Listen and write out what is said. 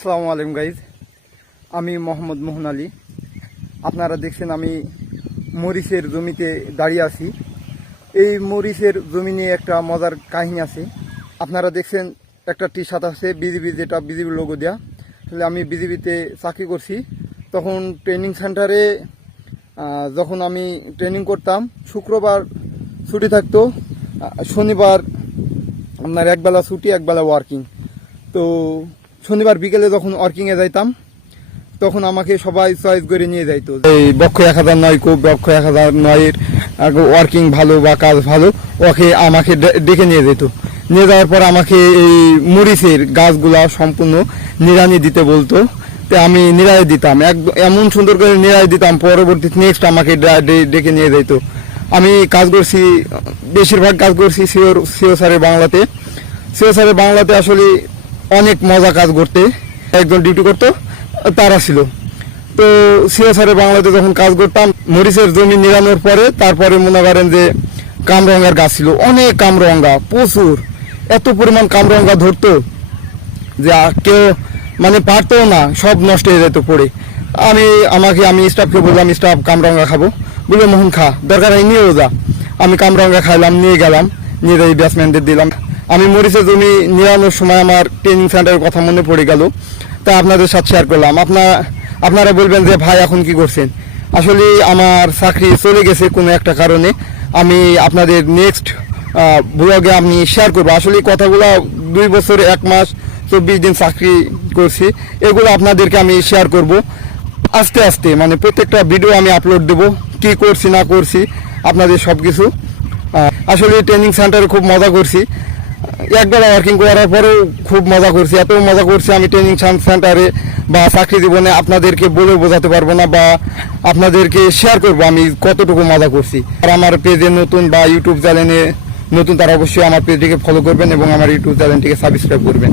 আসসালামু আলাইকুম গাইজ, আমি মোহাম্মদ মোহন আলী। আপনারা দেখছেন আমি মরিচের জমিতে দাঁড়িয়ে আছি। এই মরিচের জমি নিয়ে একটা মজার কাহিনী আছে। আপনারা দেখছেন একটা টি শার্ট আছে বিজিবি, যেটা বিজিবির লোগো দেওয়া। তাহলে আমি বিজিবিতে চাকরি করছি। তখন ট্রেনিং সেন্টারে যখন আমি ট্রেনিং করতাম, শুক্রবার ছুটি থাকতো, শনিবার আপনার একবেলা ছুটি একবেলা ওয়ার্কিং। তো শনিবার বিকেলে যখন ওয়ার্কিংয়ে যাইতাম, তখন আমাকে সবাই চয়েস করে নিয়ে যাইতো, এই বক্ষ 1009 কোপ, বক্ষ 1009-এর ওয়ার্কিং ভালো বা কাজ ভালো, আমাকে ডেকে নিয়ে যেত। নিয়ে যাওয়ার পর আমাকে এই মরিচের গাছগুলা সম্পূর্ণ নিড়ানি দিতে বলতো। তো আমি নিড়াই দিতাম, এমন সুন্দর করে নিড়াই দিতাম। পরবর্তী নেক্সট আমাকে ডেকে নিয়ে যেত। আমি কাজ করছি, বেশিরভাগ কাজ করছি সিও স্যারের বাংলাতে। সিও স্যারের বাংলাতে আসলে অনেক মজা কাজ করতে। একজন ডিউটি করতো, তারা ছিল। তো সিও স্যারের বাংলাতে যখন কাজ করতাম, মরিচের জমি নিড়ানোর পরে তারপরে মনে করেন যে কামরঙ্গার গাছ ছিল, অনেক কামরঙ্গা, প্রচুর। এত পরিমাণ কামরঙ্গা ধরতো যে কেউ মানে পারতেও না, সব নষ্ট হয়ে যেত পড়ে। আমি স্টাফকে বললাম, স্টাফ কামরঙ্গা খাবো। বলে মোহন খা, দরকার হয় নিয়েও যা। আমি কামরঙ্গা খাইলাম, নিয়ে গেলাম, নিয়ে যাই ব্যাটসম্যানদের দিলাম। আমি মরিচের জমি নিড়ানোর সময় আমার ট্রেনিং সেন্টারের কথা মনে পড়ে গেল, তা আপনাদের সাথে শেয়ার করলাম। আপনারা বলবেন যে ভাই এখন কি করছেন। আসলে আমার চাকরি চলে গেছে কোনো একটা কারণে। আমি আপনাদের নেক্সট ব্লগে আমি শেয়ার করবো। আসলে কথাগুলো 2 বছর 1 মাস 24 দিন চাকরি করছি, এগুলো আপনাদেরকে আমি শেয়ার করব আস্তে আস্তে। মানে প্রত্যেকটা ভিডিও আমি আপলোড দেবো, কি করছি না করছি আপনাদের সব কিছু। আসলে ট্রেনিং সেন্টারে খুব মজা করছি, একবেলা ওয়ার্কিং করার পরেও খুব মজা করছি। এত মজা করছি আমি ট্রেনিং সেন্টারে বা চাকরি জীবনে, আপনাদেরকে বলে বোঝাতে পারবো না, বা আপনাদেরকে শেয়ার করবো আমি কতটুকু মজা করছি। আর আমার পেজে নতুন বা ইউটিউব চ্যানেলে নতুন, তারা অবশ্যই আমার পেজটিকে ফলো করবেন এবং আমার ইউটিউব চ্যানেলটিকে সাবস্ক্রাইব করবেন।